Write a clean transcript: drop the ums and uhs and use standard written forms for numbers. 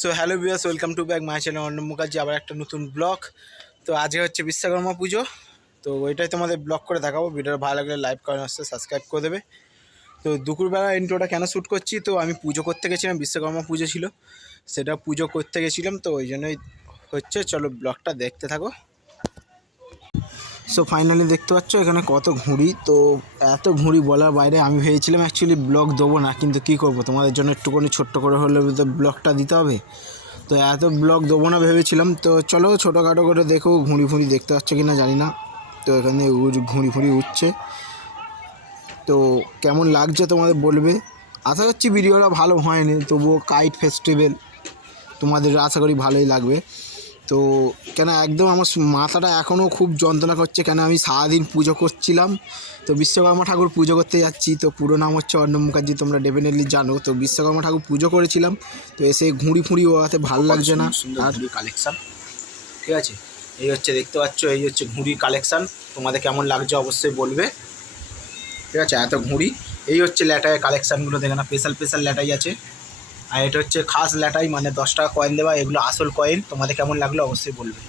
So hello viewers, welcome to back my channel Arnab Mukherjee, আবার একটা নতুন ব্লগ। তো আজকে হচ্ছে বিশ্বকর্মা পুজো, তো ওইটাই তোমাদের ব্লগ করে দেখাবো। ভিডিওটা ভালো লাগলে লাইক করে আসছে, সাবস্ক্রাইব করে দেবে। তো দুপুরবেলা ইন্ট্রোটা কেন শ্যুট করছি, তো আমি পুজো করতে গেছিলাম, বিশ্বকর্মা পুজো ছিল, সেটা পুজো করতে গেছিলাম, তো ওই জন্যই হচ্ছে। চলো ব্লগটা দেখতে থাকো। সো ফাইনালি দেখতে পাচ্ছ এখানে কত ঘুড়ি। তো এত ঘুড়ি বলার বাইরে, আমি ভেবেছিলাম অ্যাকচুয়ালি ব্লগ দেবো না, কিন্তু কী করবো, তোমাদের জন্য একটুখানি ছোট্ট করে হলেও তো ব্লগটা দিতে হবে। তো এত ব্লগ দেবো না ভেবেছিলাম। তো চলো ছোটোখাটো করে দেখো, ঘুড়ি ফুড়ি দেখতে পাচ্ছ কি না জানি না। তো এখানে ঘুড়ি ফুড়ি উঠছে, তো কেমন লাগছে তোমাদের বলবে। আশা করছি ভিডিওটা ভালো হয়নি, তবুও কাইট ফেস্টিভ্যাল তোমাদের আশা করি ভালোই লাগবে। তো কেন একদম আমার মাথাটা এখনও খুব যন্ত্রণা করছে, কেন আমি সারাদিন পুজো করছিলাম। তো বিশ্বকর্মা ঠাকুর পুজো করতে যাচ্ছি, তো পুরো নাম হচ্ছে অর্ণব মুখার্জি, তোমরা ডেফিনেটলি জানো। তো বিশ্বকর্মা ঠাকুর পুজো করেছিলাম, তো এসে ঘুড়ি ফুড়ি ওতে ভালো লাগছে না। আর ঘুড়ি কালেকশান, ঠিক আছে, এই হচ্ছে দেখতে পাচ্ছ, এই হচ্ছে ঘুড়ি কালেকশান। তোমাদের কেমন লাগছে অবশ্যই বলবে, ঠিক আছে। এত ঘুড়ি, এই হচ্ছে ল্যাটাইয়ের কালেকশানগুলো, দেখে না, স্পেশাল স্পেশাল ল্যাটাই আছে। আর এটা হচ্ছে খাস ল্যাটাই, মানে 10 টাকা কয়েন দেওয়া, এগুলো আসল কয়েন। তোমাদের কেমন লাগলো অবশ্যই বলবে।